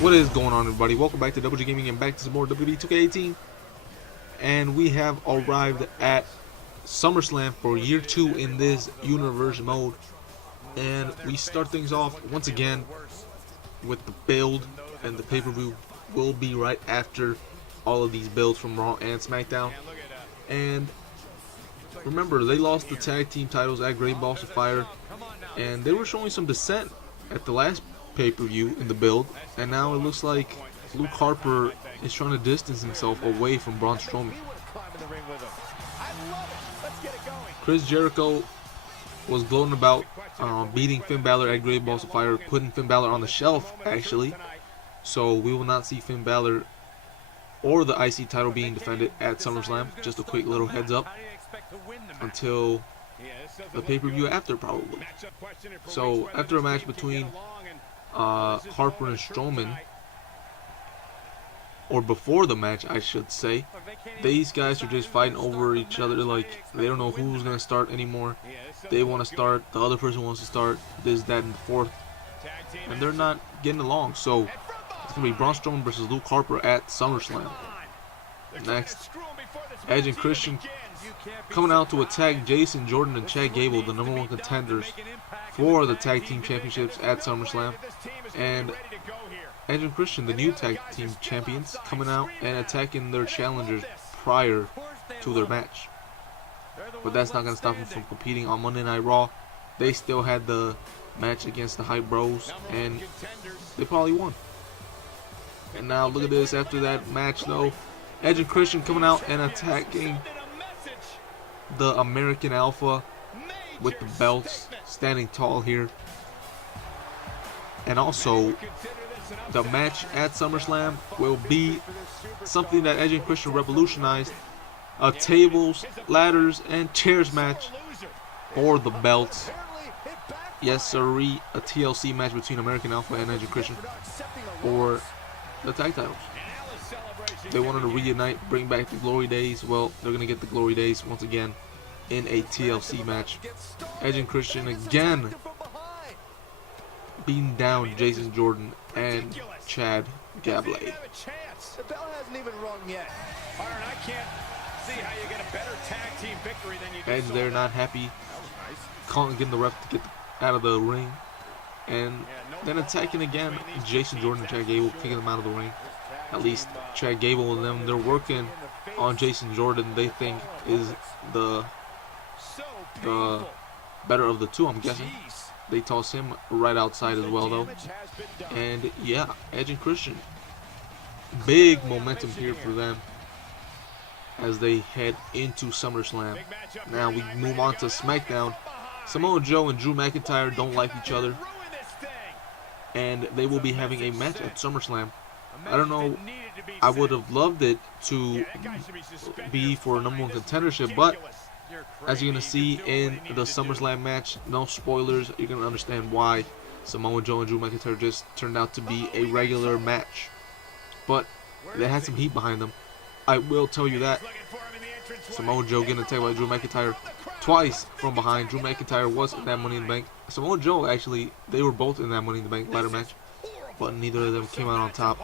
What is going on, everybody? Welcome back to WG Gaming and back to some more Wwe 2K18. And we have arrived at Summerslam for year 2 in this universe mode. And we start things off once again with the build, and the pay-per-view will be right after all of these builds from Raw and SmackDown. And remember, they lost the tag team titles at Great Balls of Fire, and they were showing some dissent at the last pay-per-view in the build, and now it looks like Luke Harper is trying to distance himself away from Braun Strowman. Chris Jericho was gloating about beating Finn Balor at Great Balls of Fire, putting Finn Balor on the shelf actually, so we will not see Finn Balor or the IC title being defended at SummerSlam. Just a quick little heads up until the pay-per-view after, probably. So after a match between Harper and Strowman, or before the match I should say, these guys are just fighting over each other, like they don't know who's gonna start anymore. They want to start, the other person wants to start, this, that, and the fourth, and they're not getting along. So it's gonna be Braun Strowman versus Luke Harper at SummerSlam. Next, Edge and Christian coming out to attack Jason Jordan and Chad Gable, the #1 contenders for the tag team championships at SummerSlam. And Edge and Christian, the new tag team champions, coming out and attacking their challengers prior to their match. But that's not going to stop them from competing on Monday Night Raw. They still had the match against the Hype Bros, and they probably won. And now look at this, after that match though, Edge and Christian coming out and attacking the American Alpha with the belts, standing tall here. And also, the match at SummerSlam will be something that Edge and Christian revolutionized: a tables, ladders, and chairs match for the belts. Yes, sirree, a TLC match between American Alpha and Edge and Christian for the tag titles. They wanted to reunite, bring back the glory days. Well, they're going to get the glory days once again in a TLC match. Edge and Christian again beating down Jason Jordan and Chad Gable. Edge there not happy, getting the ref to get out of the ring, and then attacking again Jason Jordan and Chad Gable, kicking them out of the ring. At least Chad Gable and them, they're working on Jason Jordan. They think is the better of the two, I'm guessing. They toss him right outside as well though. And yeah, Edge and Christian, big momentum here for them as they head into SummerSlam. Now we move on to SmackDown. Samoa Joe and Drew McIntyre don't like each other, and they will be having a match at SummerSlam. I don't know, I would have loved it to be for a #1 contendership, but as you're going to see in the SummerSlam match, no spoilers, you're going to understand why Samoa Joe and Drew McIntyre just turned out to be a regular match. But they had some heat behind them, I will tell you that. Samoa Joe getting attacked by Drew McIntyre twice from behind. Drew McIntyre was in that Money in the Bank. Samoa Joe, actually, they were both in that Money in the Bank ladder match, but neither of them came out on top,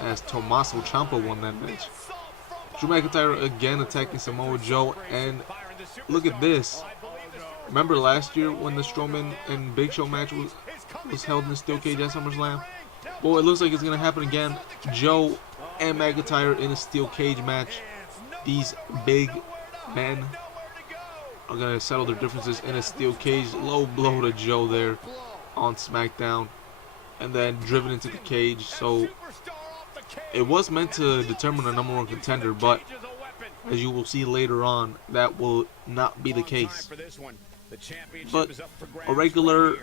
as Tommaso Ciampa won that match. Drew McIntyre again attacking Samoa Joe, and look at this. Remember last year when the Strowman and Big Show match was held in the steel cage at SummerSlam? Well, it looks like it's going to happen again. Joe and McIntyre in a steel cage match. These big men are going to settle their differences in a steel cage. Low blow to Joe there on SmackDown, and then driven into the cage. So it was meant to determine a #1 contender, but as you will see later on, that will not be the case. But a regular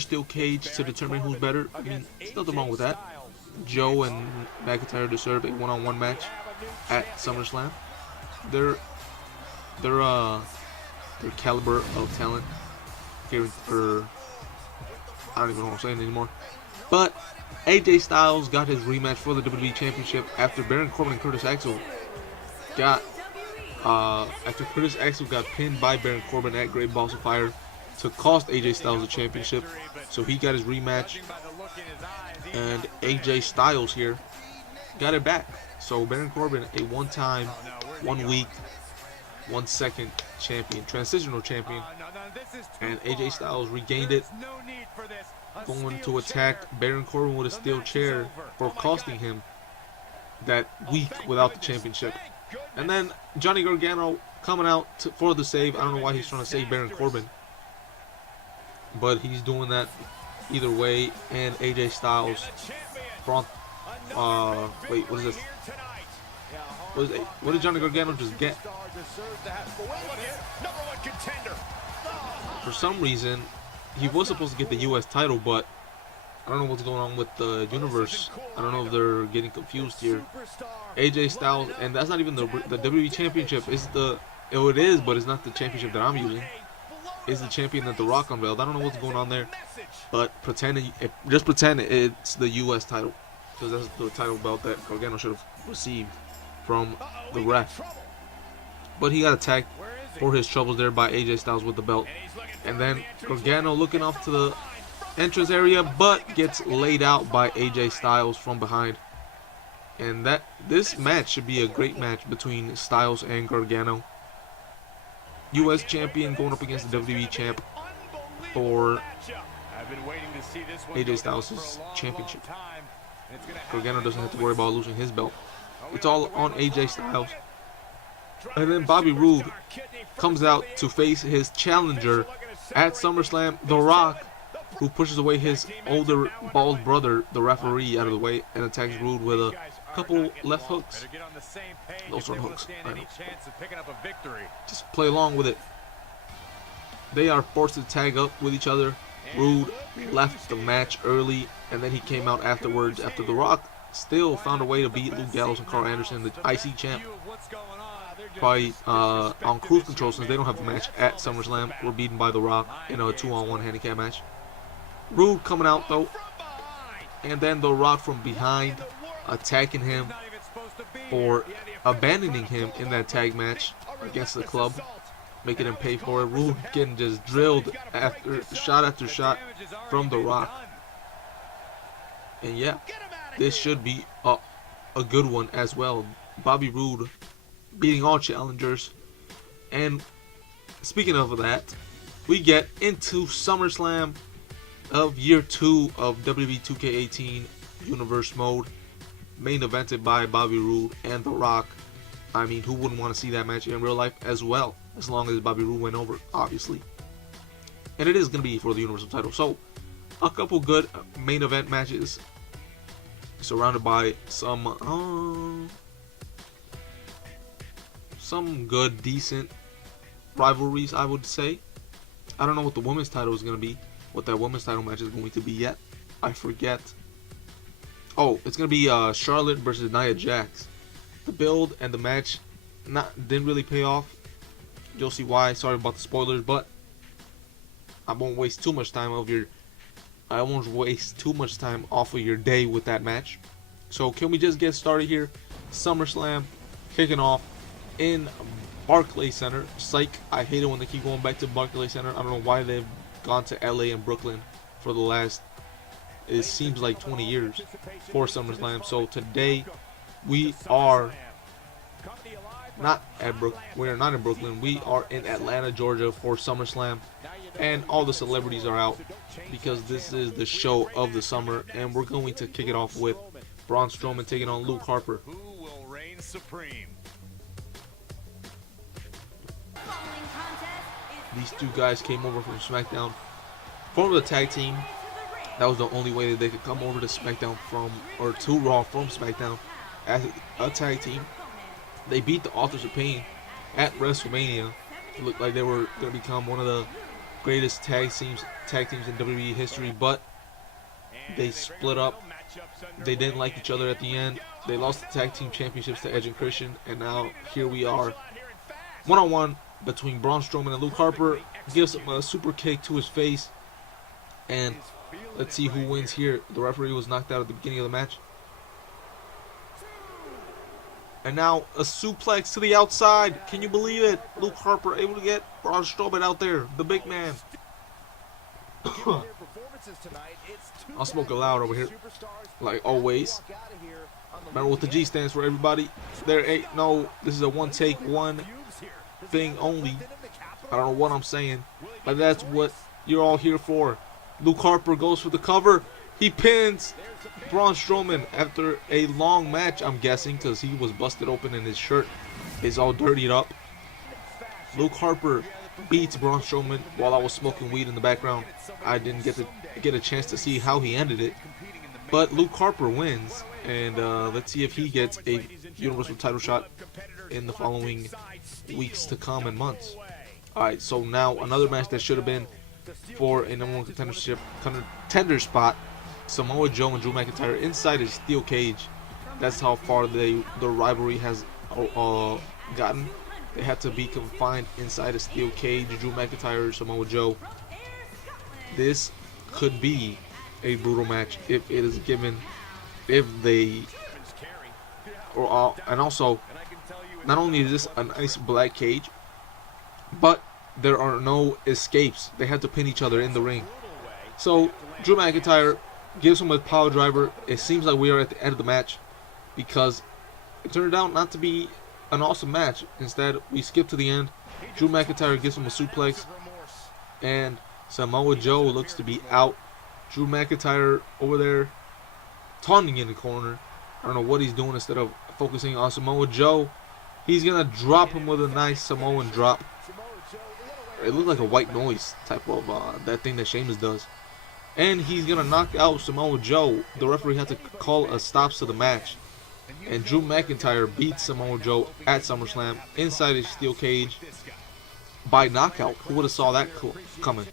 steel cage to determine who's better, I mean, there's nothing wrong with that. Joe and McIntyre deserve a one-on-one match at SummerSlam. Their caliber of talent here for, I don't even know what I'm saying anymore. But AJ Styles got his rematch for the WWE Championship after Baron Corbin and Curtis Axel got pinned by Baron Corbin at Great Balls of Fire to cost AJ Styles the championship. So he got his rematch And AJ Styles here got it back. So Baron Corbin, a one-time, 1 week, 1 second champion, transitional champion, and AJ Styles regained it, going to attack Baron Corbin with a steel chair for costing him that week without the championship. And then Johnny Gargano coming out for the save. I don't know why he's trying to save Baron Corbin, but he's doing that either way. And AJ Styles, wait, what is this? What did Johnny Gargano just get? For some reason, he was supposed to get the U.S. title, but I don't know what's going on with the universe. I don't know if they're getting confused here. AJ Styles, and that's not even the WWE Championship. It is, but it's not the championship that I'm using. It's the champion that The Rock unveiled. I don't know what's going on there, but just pretend it's the U.S. title, because that's the title belt that Gargano should have received from the ref. But he got attacked for his troubles there by AJ Styles with the belt. And then Gargano looking off to the entrance area, but gets laid out by AJ Styles from behind. And this match should be a great match between Styles and Gargano. U.S. champion going up against the WWE champ for AJ Styles' championship. Gargano doesn't have to worry about losing his belt. It's all on AJ Styles. And then Bobby Roode comes out to face his challenger at SummerSlam, The Rock, who pushes away his older bald brother, the referee, out of the way, and attacks Roode with a couple left hooks. Those aren't hooks. I know. Just play along with it. They are forced to tag up with each other. Roode left the match early, and then he came out afterwards after The Rock still found a way to beat Luke Gallows and Carl Anderson, the IC champ. Probably on cruise control, since they don't have a match at SummerSlam. Were beaten by The Rock in a 2-on-1 handicap match. Roode coming out though, and then The Rock from behind attacking him for abandoning him in that tag match against the club, making him pay for it. Roode getting just drilled after shot from The Rock. And yeah, this should be a good one as well. Bobby Roode beating all challengers. And speaking of that, we get into SummerSlam of year 2 of WWE 2K18 Universe Mode, main evented by Bobby Roode and The Rock. I mean, who wouldn't want to see that match in real life as well, as long as Bobby Roode went over, obviously. And it is going to be for the Universal title. So, a couple good main event matches surrounded by some good, decent rivalries, I would say. I don't know what the women's title is going to be, what that women's title match is going to be yet. I forget. Oh, it's going to be Charlotte versus Nia Jax. The build and the match didn't really pay off. You'll see why. Sorry about the spoilers, but I won't waste too much time off of your day with that match. So can we just get started here? SummerSlam kicking off in Barclays Center. Psych, I hate it when they keep going back to Barclays Center. I don't know why they've gone to LA and Brooklyn for the last, it seems like 20 years for SummerSlam. So today we are not in Brooklyn. We are in Atlanta, Georgia for SummerSlam, and all the celebrities are out because this is the show of the summer, and we're going to kick it off with Braun Strowman taking on Luke Harper. Who will reign supreme? These two guys came over from SmackDown, formed a tag team. That was the only way that they could come over to SmackDown to Raw from SmackDown as a tag team. They beat the Authors of Pain at WrestleMania. It looked like they were going to become one of the greatest tag teams in WWE history, but they split up. They didn't like each other at the end. They lost the tag team championships to Edge and Christian, and now here we are, one-on-one between Braun Strowman and Luke Harper. Gives him a super kick to his face, and let's see who wins here. The referee was knocked out at the beginning of the match. And now a suplex to the outside. Can you believe it? Luke Harper able to get Braun Strowman out there, the big man. I'll smoke it loud over here, like always. Remember what the G stands for, everybody. There ain't no, this is a one take, one thing only. I don't know what I'm saying, but that's what you're all here for. Luke Harper goes for the cover. He pins Braun Strowman after a long match, I'm guessing, because he was busted open and his shirt is all dirtied up. Luke Harper beats Braun Strowman while I was smoking weed in the background. I didn't get a chance to see how he ended it, but Luke Harper wins, and let's see if he gets a Universal title shot in the following weeks to come and months. Alright, so now another match that should have been for a number one contender spot. Samoa Joe and Drew McIntyre inside a steel cage. That's how far the rivalry has gotten. They had to be confined inside a steel cage. Drew McIntyre, Samoa Joe. This could be a brutal match if it is given, if they, and also, not only is this a nice black cage, but there are no escapes. They have to pin each other in the ring. So Drew McIntyre gives him a power driver. It seems like we are at the end of the match because it turned out not to be an awesome match. Instead, we skip to the end. Drew McIntyre gives him a suplex, and Samoa Joe looks to be out. Drew McIntyre over there taunting in the corner. I don't know what he's doing. Instead of focusing on Samoa Joe, he's gonna drop him with a nice Samoan drop. It looked like a white noise type of that thing that Sheamus does. And he's gonna knock out Samoa Joe. The referee had to call a stops to the match. And Drew McIntyre beats Samoa Joe at SummerSlam inside a steel cage by knockout. Who would have saw that coming?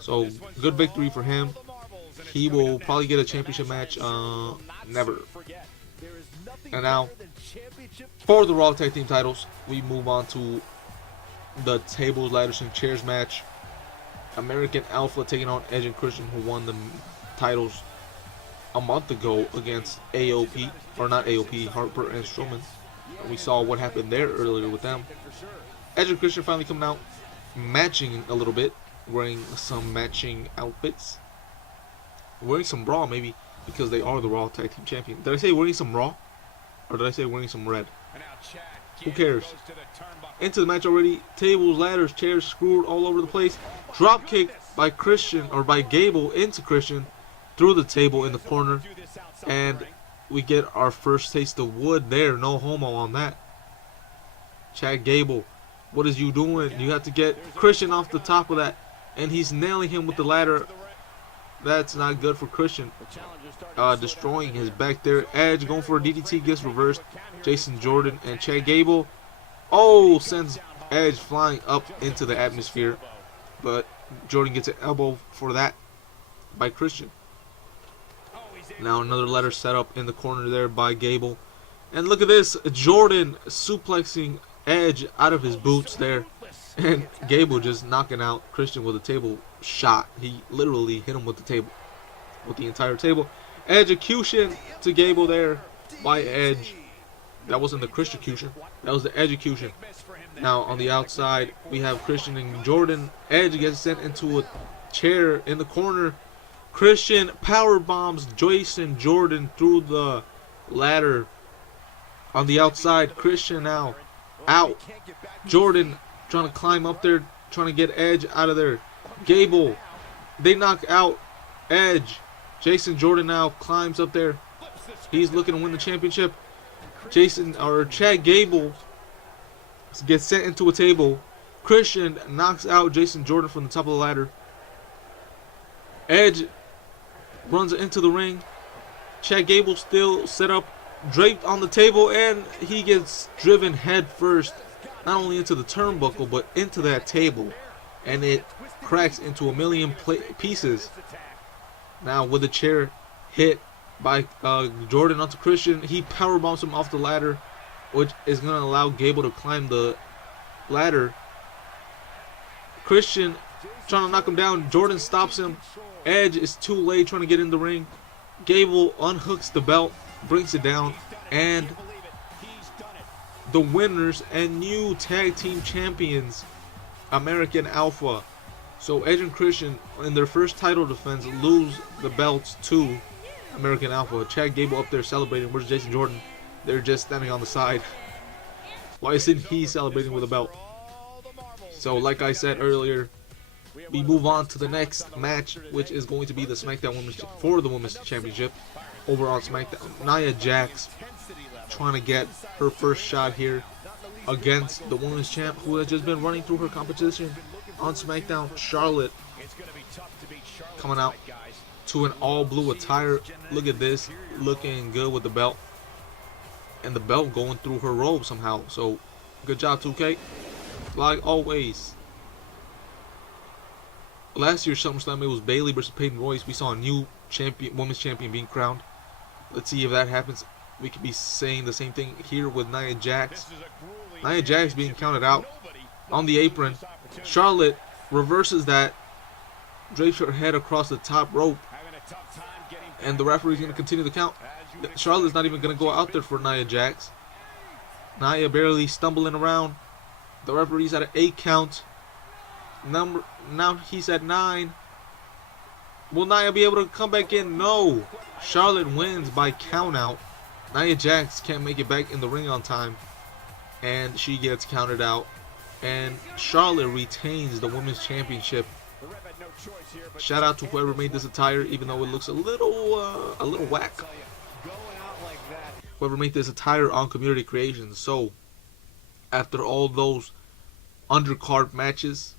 So good victory for him. He will probably get a championship match. Never. And now for the Raw Tag Team titles, we move on to the tables, ladders, and chairs match. American Alpha taking on Edge and Christian, who won the titles a month ago against AOP, or not AOP, Harper and Strowman. And we saw what happened there earlier with them. Edge and Christian finally coming out, matching a little bit, wearing some matching outfits. Wearing some bra, maybe, because they are the Raw Tag Team Champion. Did I say wearing some raw? Or did I say wearing some red? Who cares? Into the match already. Tables, ladders, chairs screwed all over the place. Drop kick by Christian, or by Gable into Christian through the table in the corner. And we get our first taste of wood there. No homo on that. Chad Gable, what is you doing? You have to get Christian off the top of that. And he's nailing him with the ladder. That's not good for Christian. Destroying his back there. Edge going for a DDT, gets reversed. Jason Jordan and Chad Gable, sends Edge flying up into the atmosphere. But Jordan gets an elbow for that by Christian. Now another ladder set up in the corner there by Gable. And look at this. Jordan suplexing Edge out of his boots there. And Gable just knocking out Christian with a table shot. He literally hit him with the table. With the entire table. Execution to Gable there by Edge. That wasn't the Christian. That was the execution. Now on the outside we have Christian and Jordan. Edge gets sent into a chair in the corner. Christian power bombs Jason Jordan through the ladder. On the outside, Christian now out. Jordan trying to climb up there, trying to get Edge out of there. Gable, they knock out Edge. Jason Jordan now climbs up there. He's looking to win the championship. Chad Gable gets sent into a table. Christian knocks out Jason Jordan from the top of the ladder. Edge runs into the ring. Chad Gable still set up, draped on the table, and he gets driven head first, not only into the turnbuckle, but into that table. And it cracks into a million pieces. Now with the chair hit by Jordan onto Christian, he powerbombs him off the ladder, which is going to allow Gable to climb the ladder. Christian trying to knock him down. Jordan stops him. Edge is too late trying to get in the ring. Gable unhooks the belt, brings it down, and the winners and new tag team champions, American Alpha, So Edge and Christian, in their first title defense, lose the belts to American Alpha. Chad Gable up there celebrating. Where's Jason Jordan? They're just standing on the side. Why isn't he celebrating with a belt? So like I said earlier, we move on to the next match, which is going to be the SmackDown Women's Championship over on SmackDown. Nia Jax trying to get her first shot here against the Women's Champ, who has just been running through her competition on SmackDown. Charlotte coming out to an all-blue attire. Look at this, looking good with the belt, and the belt going through her robe somehow. So good job, 2K, like always. Last year's Summerslam, it was Bayley versus Peyton Royce. We saw a new women's champion being crowned. Let's see if that happens. We could be saying the same thing here with Nia Jax. Nia Jax being counted out on the apron. Charlotte reverses that, drapes her head across the top rope, and the referee's going to continue the count. Charlotte's not even going to go out there for Nia Jax. Nia barely stumbling around. The referee's at an 8 count. Now he's at 9. Will Nia be able to come back in? No. Charlotte wins by count out. Nia Jax can't make it back in the ring on time, and she gets counted out. And Charlotte retains the Women's Championship. Shout out to whoever made this attire, even though it looks a little whack. Whoever made this attire on Community Creations. So, after all those undercard matches,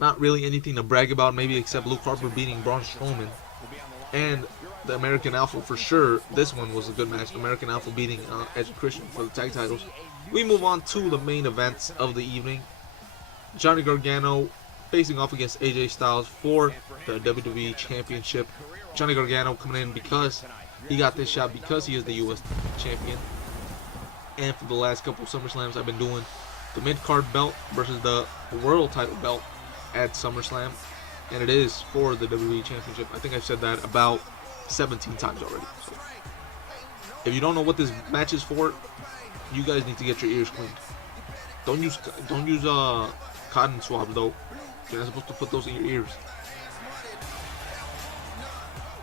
not really anything to brag about, maybe except Luke Harper beating Braun Strowman and the American Alpha for sure. This one was a good match. American Alpha beating Edge and Christian for the tag titles. We move on to the main events of the evening. Johnny Gargano facing off against AJ Styles for the WWE Championship. Johnny Gargano coming in because he got this shot because he is the US Champion. And for the last couple of SummerSlams, I've been doing the mid-card belt versus the world title belt at SummerSlam, and it is for the WWE Championship. I think I've said that about 17 times already. So if you don't know what this match is for, you guys need to get your ears cleaned. Don't use cotton swabs though. You're not supposed to put those in your ears.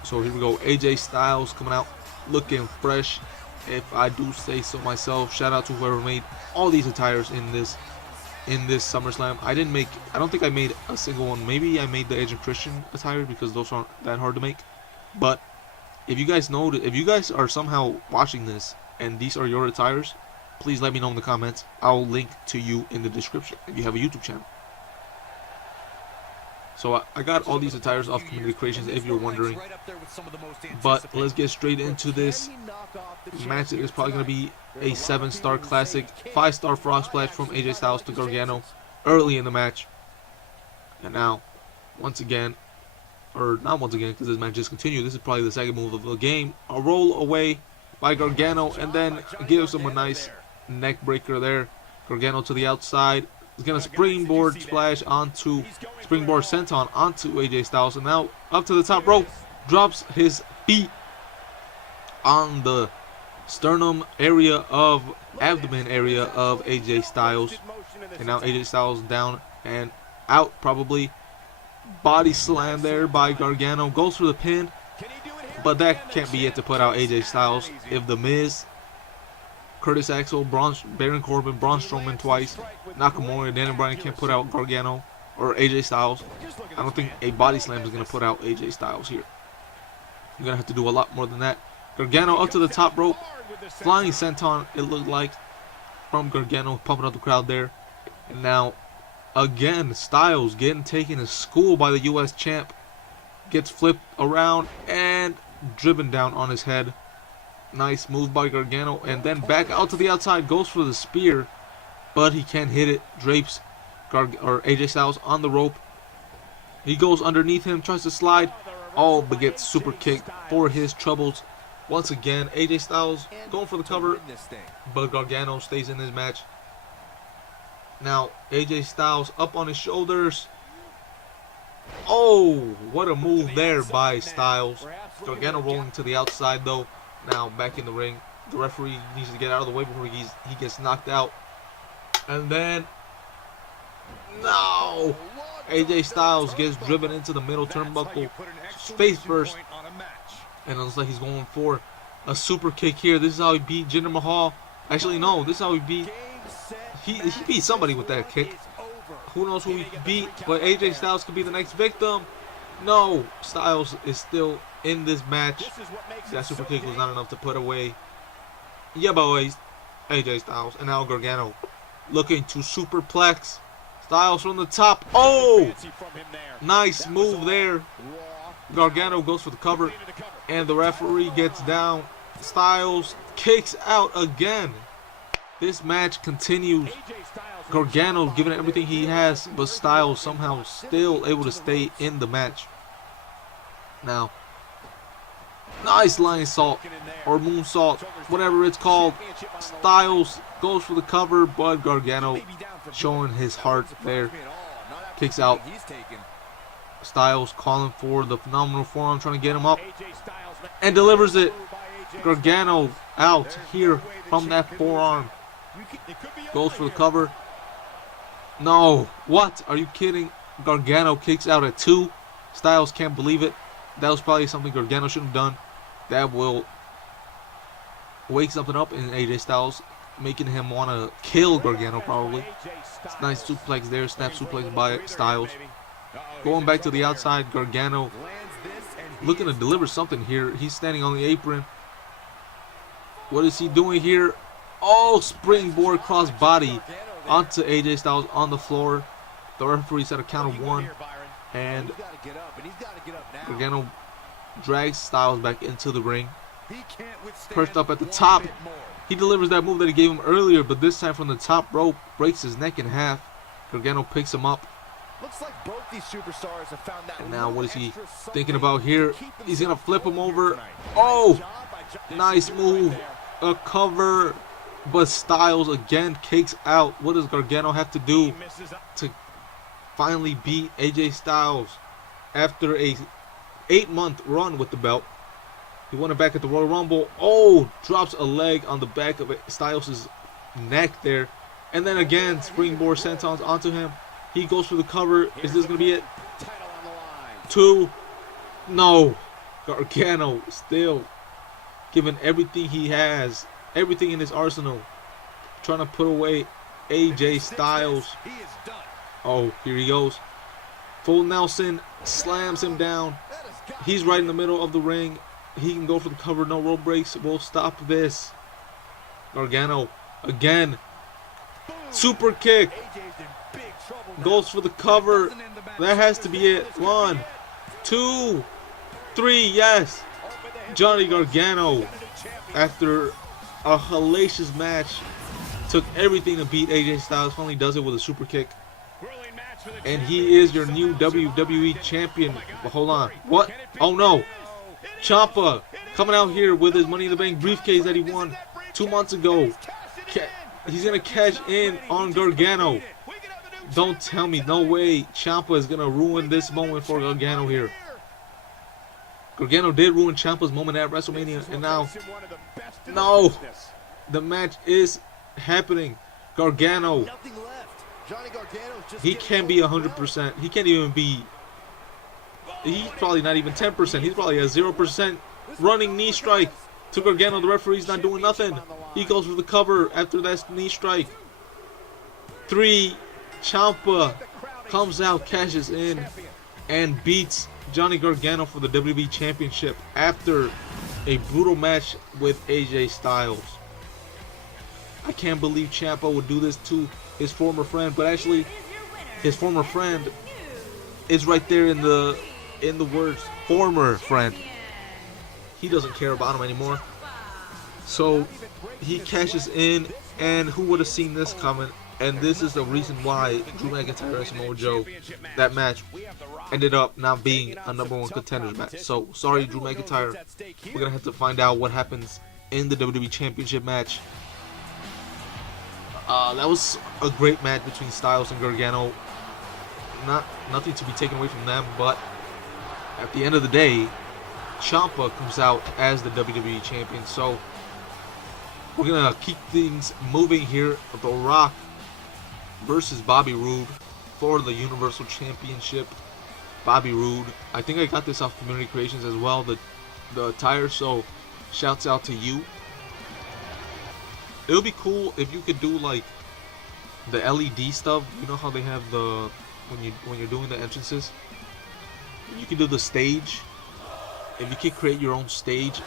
So here we go. AJ Styles coming out looking fresh, if I do say so myself. Shout out to whoever made all these attires in this SummerSlam. I don't think I made a single one. Maybe I made the Edge and Christian attire because those aren't that hard to make. But if you guys know, if you guys are somehow watching this and these are your attires, please let me know in the comments. I'll link to you in the description if you have a YouTube channel. So I got all these attires off Community Creations if you're wondering. But let's get straight into this match. It is probably going to be a 7-star classic. 5-star frog splash from AJ Styles to Gargano early in the match. And now, once again, or not once again because this match just continued. This is probably the second move of the game. A roll away by Gargano and then gives him a nice neck breaker there. Gargano to the outside. He's going to springboard splash onto, springboard senton onto AJ Styles. And now up to the top rope. Drops his feet on the sternum area of, abdomen area of AJ Styles. And now AJ Styles down and out probably. Body slam there by Gargano. Goes for the pin. But that can't be it to put out AJ Styles. If The Miz, Curtis Axel, Baron Corbin, Braun Strowman twice, Nakamura, Daniel Bryan can't put out Gargano or AJ Styles, I don't think a body slam is going to put out AJ Styles here. You're going to have to do a lot more than that. Gargano up to the top rope. Flying senton, it looked like, from Gargano, pumping up the crowd there. And now, again, Styles getting taken to school by the US champ. Gets flipped around and driven down on his head. Nice move by Gargano. And then back out to the outside. Goes for the spear. But he can't hit it. Drapes AJ Styles on the rope. He goes underneath him. Tries to slide. All but gets super kicked for his troubles. Once again, AJ Styles going for the cover. But Gargano stays in this match. Now, AJ Styles up on his shoulders. Oh, what a move there by Styles. Gargano rolling to the outside though. Now back in the ring. The referee needs to get out of the way before he gets knocked out. And then, no! AJ Styles gets driven into the middle turnbuckle, face first, and it looks like he's going for a super kick here. This is how he beat Jinder Mahal. Actually, no, this is how he beat. He beat somebody with that kick. Who knows who he beat? But AJ Styles could be the next victim. No, Styles is still in this match. That super kick was not enough to put away. Yeah, boys, AJ Styles, and now Gargano looking to superplex Styles from the top. Oh, nice move there. Gargano goes for the cover, and the referee gets down. Styles kicks out again. This match continues. Gargano giving it everything he has, but Styles somehow still able to stay in the match. Now, nice lion salt or moonsault, whatever it's called. Styles goes for the cover, but Gargano showing his heart there. Kicks out. Styles calling for the phenomenal forearm, trying to get him up, and delivers it. Gargano out here from that forearm. Goes for the cover. No, what? Are you kidding? Gargano kicks out at 2. Styles can't believe it. That was probably something Gargano shouldn't have done. That will wake something up in AJ Styles, making him want to kill Gargano probably. It's nice suplex there, snap suplex by Styles. Going back to the outside, Gargano looking to deliver something here. He's standing on the apron. What is he doing here? Oh, springboard cross body onto AJ Styles on the floor. The referee set a count of 1, and Gargano drags Styles back into the ring. Perched up at the top, he delivers that move that he gave him earlier, but this time from the top rope, breaks his neck in half. Gargano picks him up. Looks like both these superstars have found that. And now what is he thinking about here? He's gonna flip him over. Oh, nice move, a cover. But Styles again kicks out. What does Gargano have to do to finally beat AJ Styles after a 8-month run with the belt? He won it back at the Royal Rumble. Oh, drops a leg on the back of Styles' neck there. And then again, springboard sentons onto him. He goes for the cover. Is this going to be it? 2. No. Gargano still giving everything he has. Everything in his arsenal, trying to put away AJ Styles. Oh, here he goes. Full Nelson slams him down. He's right in the middle of the ring. He can go for the cover. No rope breaks will stop this. Gargano again. Super kick. Goes for the cover. That has to be it. 1, 2, 3. Yes. Johnny Gargano, after a hellacious match, took everything to beat AJ Styles. Finally does it with a super kick. And he is your new WWE champion. But hold on. What? Oh no. Ciampa coming out here with his Money in the Bank briefcase that he won 2 months ago. He's going to cash in on Gargano. Don't tell me. No way. Ciampa is going to ruin this moment for Gargano here. Gargano did ruin Ciampa's moment at WrestleMania, and now, no, the match is happening. Gargano, he can't be 100%. He can't even be, he's probably not even 10%. He's probably a 0% running knee strike to Gargano. The referee's not doing nothing. He goes for the cover after that knee strike. 3, Ciampa comes out, cashes in, and beats Johnny Gargano for the WWE Championship after a brutal match with AJ Styles. I can't believe Ciampa would do this to his former friend, but actually his former friend is right there in the words former friend. He doesn't care about him anymore. So he cashes in, and who would have seen this coming? And this is the reason why Drew McIntyre and Samoa Joe, that match ended up not being a #1 contenders match. So sorry, Drew McIntyre. We're gonna have to find out what happens in the WWE Championship match. That was a great match between Styles and Gargano. Nothing to be taken away from them, but at the end of the day, Ciampa comes out as the WWE Champion. So we're gonna keep things moving here. The Rock versus Bobby Roode. for the Universal Championship. Bobby Roode. I think I got this off Community Creations as well, the attire, so shouts out to you. It would be cool if you could do like the LED stuff. You know how they have the when you're doing the entrances, you can do the stage. If you could create your own stage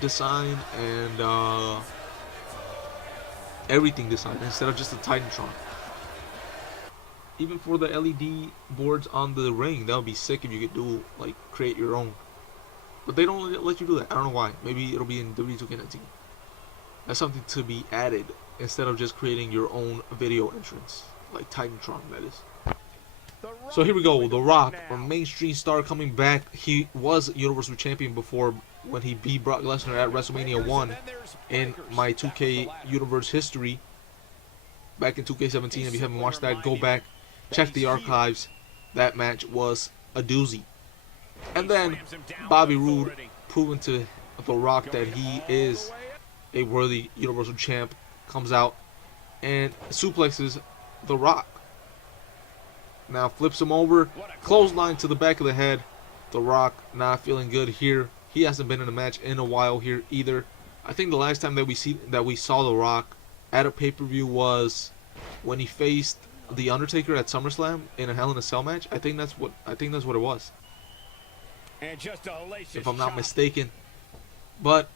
design and everything design instead of just a Titantron. Even for the LED boards on the ring, that would be sick if you could do like create your own. But they don't let you do that. I don't know why. Maybe it'll be in Wwe 2K18. That's something to be added instead of just creating your own video entrance, like Titantron, that is. So here we go. The Rock, our mainstream star, coming back. He was Universal Champion before when he beat Brock Lesnar at WrestleMania 1 in my 2K Universe history. Back in 2K17, if you haven't watched that, go back, check the archives. That match was a doozy. And then Bobby Roode proving to The Rock that he is a worthy Universal Champ, comes out and suplexes The Rock. Now flips him over, clothesline to the back of the head. The Rock not feeling good here. He hasn't been in a match in a while here either. I think the last time that we saw The Rock at a pay-per-view was when he faced The Undertaker at Summerslam in a Hell in a Cell match. I think that's what it was, if I'm not mistaken. But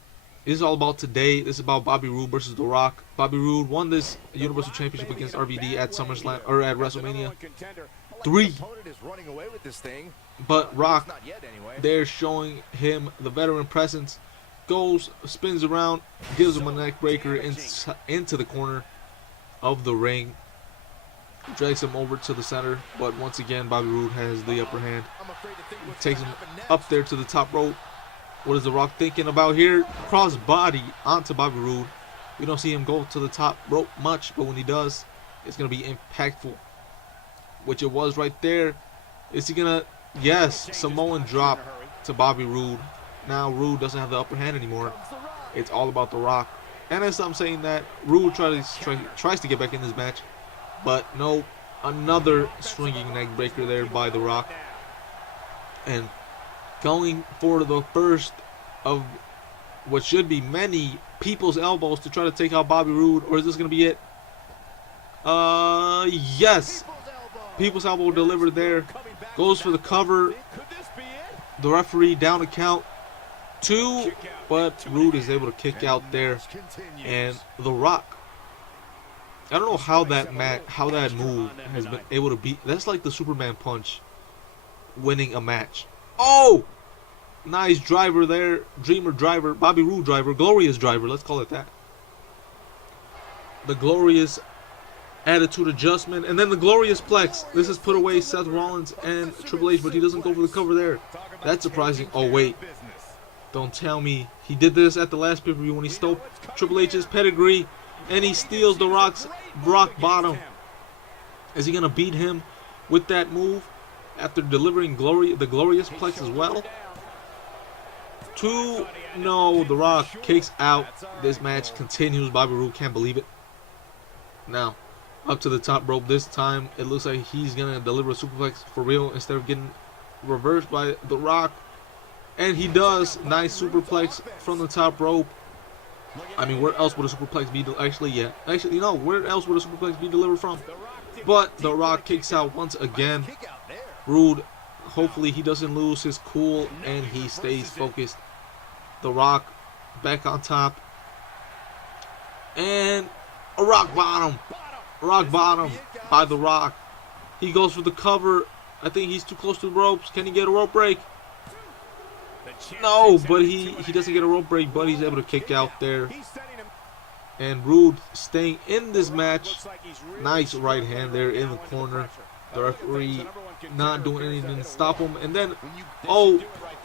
this is all about today. This is about Bobby Roode versus The Rock. Bobby Roode won this Universal Championship against RVD at SummerSlam, or at WrestleMania 3. But Rock, they're showing him the veteran presence. Goes, spins around, gives him a neck breaker into the corner of the ring. Drags him over to the center, but once again Bobby Roode has the upper hand. Takes him up there to the top rope. What is The Rock thinking about here? Cross body onto Bobby Roode. We don't see him go to the top rope much, but when he does, it's going to be impactful. Which it was right there. Is he going to... Yes, Samoan drop to Bobby Roode. Now Roode doesn't have the upper hand anymore. It's all about The Rock. And as I'm saying that, Roode tries to get back in this match. But no, another swinging neck breaker there by The Rock. And going for the first of what should be many people's elbows to try to take out Bobby Roode. Or is this going to be it? Yes. People's elbow delivered there. Goes for the cover. The referee down to count 2. But Roode is able to kick out there. And The Rock, I don't know how that move has been able to beat. That's like the Superman punch winning a match. Oh! Nice driver there. Dreamer driver. Bobby Roode driver. Glorious driver. Let's call it that. The glorious attitude adjustment. And then the glorious plex. This has put away Seth Rollins and Triple H, but he doesn't go for the cover there. That's surprising. Oh, wait. Don't tell me he did this at the last pay-per-view when he stole Triple H's pedigree. And he steals The Rock's rock bottom. Is he going to beat him with that move after delivering the glorious plex as well? 2. No, The Rock kicks out. This match continues. Bobby Roode can't believe it. Now, up to the top rope this time. It looks like he's going to deliver a superplex for real instead of getting reversed by The Rock. And he does. Nice superplex from the top rope. I mean, where else would a superplex be? Actually, no. Where else would a superplex be delivered from? But The Rock kicks out once again. Roode, hopefully he doesn't lose his cool and he stays focused. The Rock back on top. And a rock bottom. Rock bottom by The Rock. He goes for the cover. I think he's too close to the ropes. Can he get a rope break? No, but he doesn't get a rope break, but he's able to kick out there. And Roode staying in this match. Nice right hand there in the corner. The referee not doing anything to stop him. And then, oh,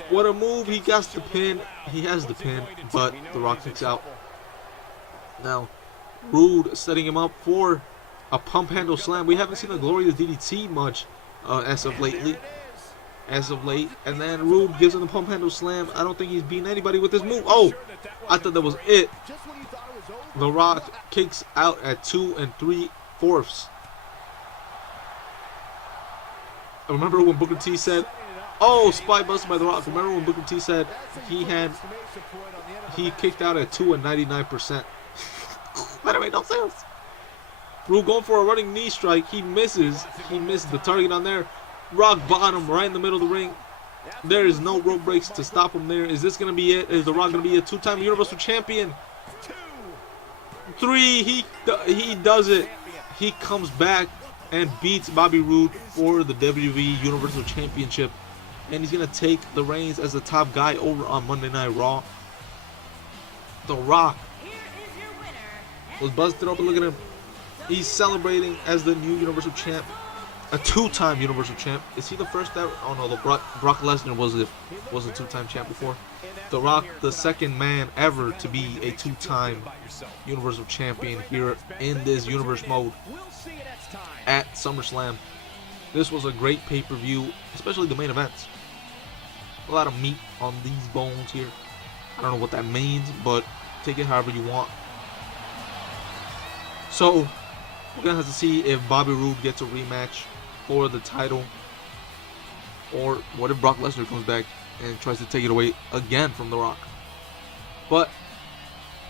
what a move. He gets the pin. He has the pin, but The Rock kicks out. Now, Roode setting him up for a pump handle slam. We haven't seen a glorious DDT much as of late. And then Roode gives him the pump handle slam. I don't think he's beating anybody with this move. Oh, I thought that was it. The Rock kicks out at 2 3/4. Remember when Booker T said, "Oh, spy busted by The Rock." Remember when Booker T said he kicked out at 2 and 99%. That made no sense. Rude going for a running knee strike. He misses. He missed the target on there. Rock bottom right in the middle of the ring. There is no rope breaks to stop him there. Is this going to be it? Is The Rock going to be a 2-time Universal Champion? 3. He does it. He comes back and beats Bobby Roode for the WWE Universal Championship. And he's going to take the reins as the top guy over on Monday Night Raw. The Rock was busted open. Look at him. He's celebrating as the new Universal Champ. A 2-time Universal Champ. Is he the first ever? Oh no, Brock Lesnar was a 2-time champ before. The Rock, the second man ever to be a 2-time Universal Champion here in this universe mode at SummerSlam. This was a great pay-per-view, especially the main events. A lot of meat on these bones here. I don't know what that means, but take it however you want. So, we're going to have to see if Bobby Roode gets a rematch for the title. Or what if Brock Lesnar comes back and tries to take it away again from The Rock. But,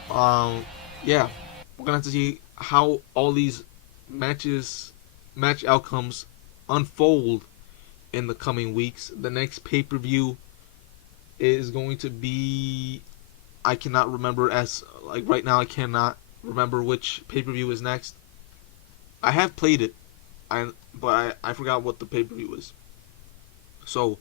yeah. We're going to have to see how all these match outcomes unfold in the coming weeks. The next pay-per-view is going to be... I cannot remember right now I cannot remember which pay-per-view is next. I have played it, but I forgot what the pay-per-view is. So,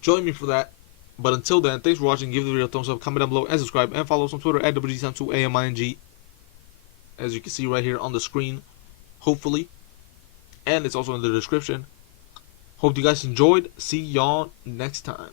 join me for that. But until then, thanks for watching. Give the video a thumbs up, comment down below, and subscribe. And follow us on Twitter at WGSam2AMING. As you can see right here on the screen, hopefully. And it's also in the description. Hope you guys enjoyed. See y'all next time.